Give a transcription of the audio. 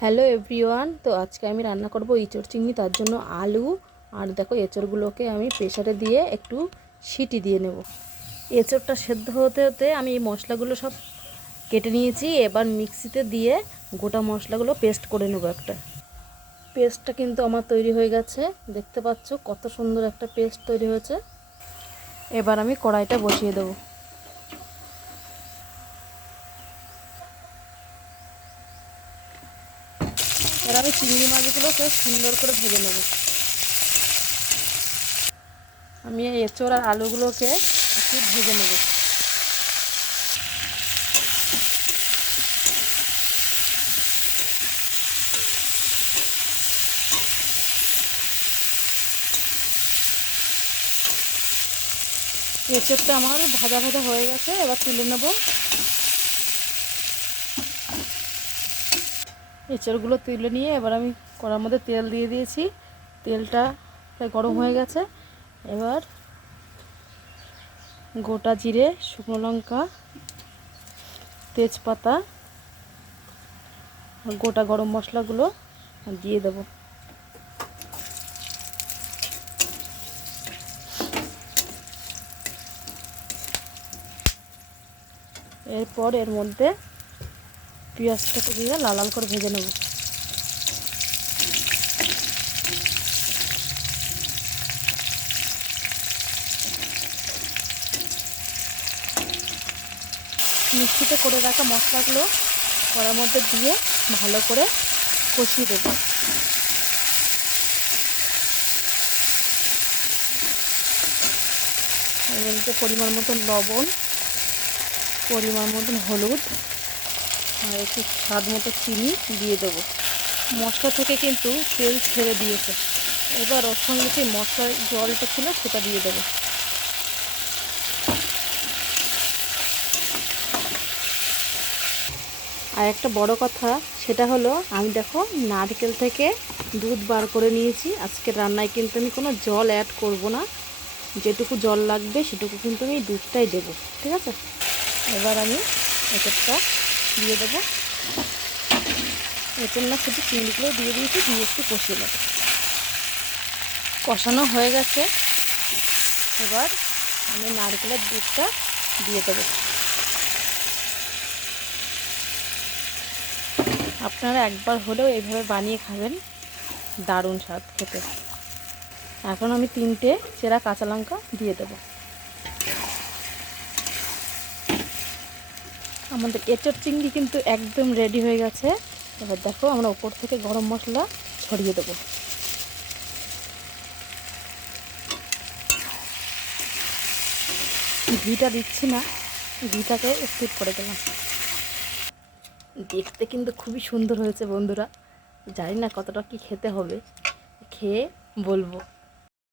Hello everyone. তো আজকে আমি রান্না করব ইঁচড় চিংড়ি। তার জন্য আলু আর দেখো এঁচড়গুলোকে আমি প্রেসারে দিয়ে একটু সিটি দিয়ে নেব। এঁচড়টা সেদ্ধ হতে হতে আমি এই মশলাগুলো সব কেটে নিয়েছি। এবার মিক্সিতে দিয়ে গোটা মশলাগুলো পেস্ট করে নেব একটা। পেস্টটা কিন্তু আমার তৈরি হয়ে গেছে, দেখতে পাচ্ছ কত সুন্দর একটা পেস্ট তৈরি হয়েছে। এবার আমি কড়াইটা বসিয়ে দেবো। এবার আমি চিংড়ি মাছগুলোকে সুন্দর করে ভেজে নেব। আমি এই এঁচড় আর আলুগুলোকে একটু ভেজে নেব। এঁচড়টা আমার ভাজা ভাজা হয়ে গেছে, এবার তুলে নেব। এঁচড়গুলো তুলে নিয়ে এবার আমি কড়ার মধ্যে তেল দিয়ে দিয়েছি। তেলটা প্রায় গরম হয়ে গেছে। এবার গোটা জিরে, শুকনো লঙ্কা, তেজপাতা আর গোটা গরম মশলাগুলো দিয়ে দেব। এরপর এর মধ্যে পেঁয়াজটাকে দিয়ে লাল লাল করে ভেজে নেব। মিক্সিতে করে রাখা মশলাগুলো কড়ার মধ্যে দিয়ে ভালো করে কষিয়ে দেব। এর পরিমাণ মতন লবণ, পরিমাণ মতন হলুদ আর একটু স্বাদ মতো চিনি দিয়ে দেবো। মশলা থেকে কিন্তু তেল ছেড়ে দিয়েছে। এবার ওর সঙ্গে যে মশলার জলটা ছিল সেটা দিয়ে দেবো। আর একটা বড় কথা, সেটা হলো আমি দেখো নারকেল থেকে দুধ বার করে নিয়েছি। আজকের রান্নায় কিন্তু আমি কোনো জল অ্যাড করব না, যেটুকু জল লাগবে সেটুকু কিন্তু আমি দুধটাই দেবো, ঠিক আছে? এবার আমি এঁচড়টা দিয়ে দেবো। এঁচড় না শুধু চিংড়িগুলো দিয়ে দিয়েছি, দিয়ে একটু কষিয়ে নেবো। কষানো হয়ে গেছে। এবার আমি নারকেলের দুধটা দিয়ে দেবো। আপনারা একবার হলেও এইভাবে বানিয়ে খাবেন, দারুণ স্বাদ খেতে। এখন আমি 3টে চেরা কাঁচা লঙ্কা দিয়ে দেবো। আমাদের এঁচড় চিংড়ি কিন্তু একদম রেডি হয়ে গেছে। এবার দেখো আমরা উপর থেকে গরম মশলা ছড়িয়ে দেবো। ঘিটা দিচ্ছি না, ঘিটাকে স্কিপ করে দিলাম। দেখতে কিন্তু খুবই সুন্দর হয়েছে বন্ধুরা। জানি না কতটা কি খেতে হবে, খেয়ে বলবো।